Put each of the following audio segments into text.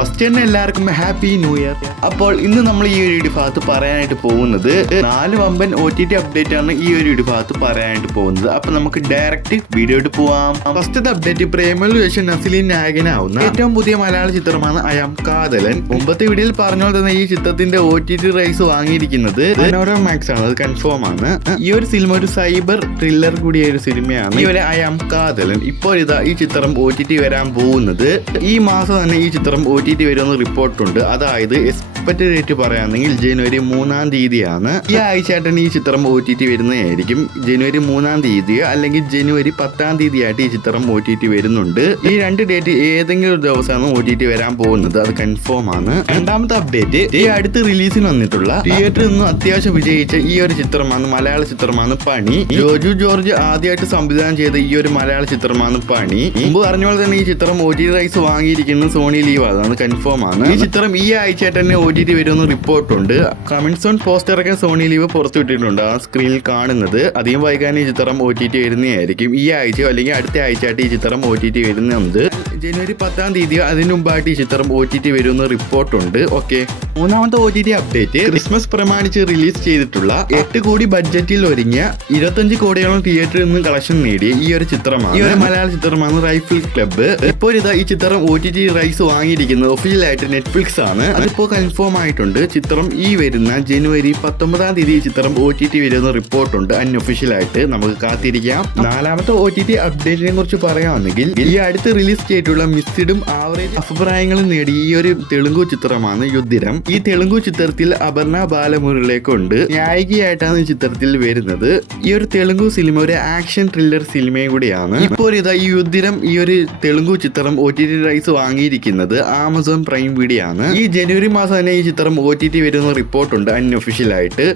First തന്നെ എല്ലാവർക്കും happy new year. അപ്പോൾ ഇന്ന് നമ്മൾ ഈ ഒരു ഇടിഭാഗത്ത് പറയാനായിട്ട് പോകുന്നത് 4 വമ്പൻ OTT അപ്ഡേറ്റ് ആണ് ഈ ഒരു ഇടിഭാഗത്ത് പറയാനായിട്ട് പോകുന്നത്. അപ്പൊ നമുക്ക് ഡയറക്റ്റ് വീഡിയോ ഇട്ട് പോവാം. ഫസ്റ്റത്തെ അപ്ഡേറ്റ് പ്രേമലു ശേഷം നസ്ലിൻ നായകനാവുന്ന ഏറ്റവും പുതിയ മലയാള ചിത്രമാണ് ഐ ആം കാതലൻ. മുമ്പത്തെ വീഡിയോയിൽ പറഞ്ഞ പോലെ തന്നെ ഈ ചിത്രത്തിന്റെ OTT റൈസ് വാങ്ങിയിരിക്കുന്നത് മനോരമാക്സ് ആണ്, അത് കൺഫേം ആണ്. ഈ ഒരു സിനിമ ഒരു സൈബർ ത്രില്ലർ കൂടിയ ഒരു സിനിമയാണ് ഈ ഒരു ഐ ആം കാതലൻ. ഇപ്പോൾ ഇതാ ഈ ചിത്രം OTT വരാൻ പോകുന്നത് ഈ മാസം തന്നെ ഈ ചിത്രം OTT വരുമെന്ന് റിപ്പോർട്ടുണ്ട്. അതായത് എക്സ്പെക്ട് ഡേറ്റ് പറയുകയാണെങ്കിൽ ജനുവരി 3-ാം തീയതിയാണ്. ഈ ആഴ്ചയായിട്ട് ഈ ചിത്രം OTT വരുന്നതായിരിക്കും. ജനുവരി 3-ാം തീയതിയോ അല്ലെങ്കിൽ ജനുവരി 10-ാം തീയതിയായിട്ട് ഈ ചിത്രം OTT വരുന്നുണ്ട്. ഈ 2 ഡേറ്റ് ഏതെങ്കിലും ഒരു ദിവസമാണ് OTT വരാൻ പോകുന്നത്, അത് കൺഫേം ആണ്. രണ്ടാമത്തെ അപ്ഡേറ്റ് ഈ അടുത്ത് റിലീസിന് വന്നിട്ടുള്ള തിയേറ്ററിൽ നിന്നും അത്യാവശ്യം വിജയിച്ച ഈ ഒരു ചിത്രമാണ്, മലയാള ചിത്രമാണ് പണി. ജോജു ജോർജ് ആദ്യമായിട്ട് സംവിധാനം ചെയ്ത ഈ ഒരു മലയാള ചിത്രമാണ് പണി. മുമ്പ് പറഞ്ഞ പോലെ തന്നെ ഈ ചിത്രം OTT റൈസ് വാങ്ങിയിരിക്കുന്നത് സോണി ലീവ്, അതാണ് കൺഫേം ആണ്. ഈ ചിത്രം ഈ ആഴ്ചയായിട്ട് തന്നെ OTT വരുമെന്ന് റിപ്പോർട്ടുണ്ട്. കമന്റ് സോൺ പോസ്റ്ററൊക്കെ സോണി ലീവ് പുറത്തുവിട്ടിട്ടുണ്ട്, ആ സ്ക്രീനിൽ കാണുന്നത്. അധികം വൈകാൻ ഈ ചിത്രം OTT വരുന്നതായിരിക്കും. ഈ ആഴ്ചയോ അല്ലെങ്കിൽ അടുത്ത ആഴ്ചയായിട്ട് ഈ ചിത്രം OTT വരുന്നുണ്ട്. ജനുവരി 10-ാം തീയതിയോ അതിന് മുമ്പായിട്ട് ഈ ചിത്രം OTT വരുമെന്ന് റിപ്പോർട്ടുണ്ട്. ഓക്കെ, മൂന്നാമത്തെ OTT അപ്ഡേറ്റ് ക്രിസ്മസ് പ്രമാണിച്ച് റിലീസ് ചെയ്തിട്ടുള്ള 8 കോടി ബഡ്ജറ്റിൽ ഒരുങ്ങിയ 25 കോടിയോളം തിയേറ്ററിൽ നിന്ന് കളക്ഷൻ നേടിയ ഈ ഒരു ചിത്രമാണ്, ഈ ഒരു മലയാള ചിത്രമാണ് റൈഫിൾ ക്ലബ്ബ്. ഇപ്പോൾ ഇതാ ഈ ചിത്രം OTT റൈസ് വാങ്ങിയിരിക്കുന്നത് ഒഫീഷ്യലായിട്ട് നെറ്റ്ഫ്ലിക്സ് ആണ്, അതിപ്പോ കൺഫേം ആയിട്ടുണ്ട്. ചിത്രം ഈ വരുന്ന ജനുവരി 19-ാം തീയതി ഈ ചിത്രം OTT വരുന്ന റിപ്പോർട്ടുണ്ട്, അൺഒഫീഷ്യലായിട്ട്. നമുക്ക് കാത്തിരിക്കാം. നാലാമത്തെ OTT അപ്ഡേറ്റിനെ കുറിച്ച് പറയുകയാണെങ്കിൽ ഈ അടുത്ത് റിലീസ് ചെയ്തിട്ടുള്ള മിക്സ്ഡും ആവറേജ് അഭിപ്രായങ്ങളും നേടി ഈ ഒരു തെലുങ്കു ചിത്രമാണ് യുദ്ധിരം. ഈ തെലുങ്കു ചിത്രത്തിൽ അപർണ ബാലമുരളിയെക്കൊണ്ട് നായികയായിട്ടാണ് ഈ ചിത്രത്തിൽ വരുന്നത്. ഈ ഒരു തെലുങ്കു സിനിമ ഒരു ആക്ഷൻ ത്രില്ലർ സിനിമയും കൂടിയാണ്. ഇപ്പോൾ ഇതാ ഈ യുദ്ധിരം ഈ ഒരു തെലുങ്കു ചിത്രം OTT റൈസ് വാങ്ങിയിരിക്കുന്നത് ആമസോൺ പ്രൈം വീഡിയോ ആണ്. ഈ ജനുവരി മാസം തന്നെ ഈ ചിത്രം OTT വരുന്ന റിപ്പോർട്ടുണ്ട്, അൺഒഫീഷ്യലായിട്ട്.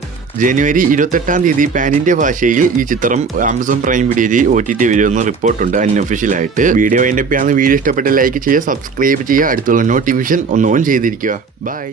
ജനുവരി 28-ാം തീയതി പാൻ ഇന്ത്യ ഭാഷയിൽ ഈ ചിത്രം ആമസോൺ പ്രൈം വീഡിയോയിൽ OTT വരുന്ന റിപ്പോർട്ടുണ്ട്, അൺഒഫീഷ്യലായിട്ട്. വീഡിയോ വീഡിയോ ഇഷ്ടപ്പെട്ട ലൈക്ക് ചെയ്യുക, സബ്സ്ക്രൈബ് ചെയ്യുക, അടുത്തുള്ള നോട്ടിഫിക്കേഷൻ ഒന്ന് ഓൺ ചെയ്തിരിക്കുക. ബൈ.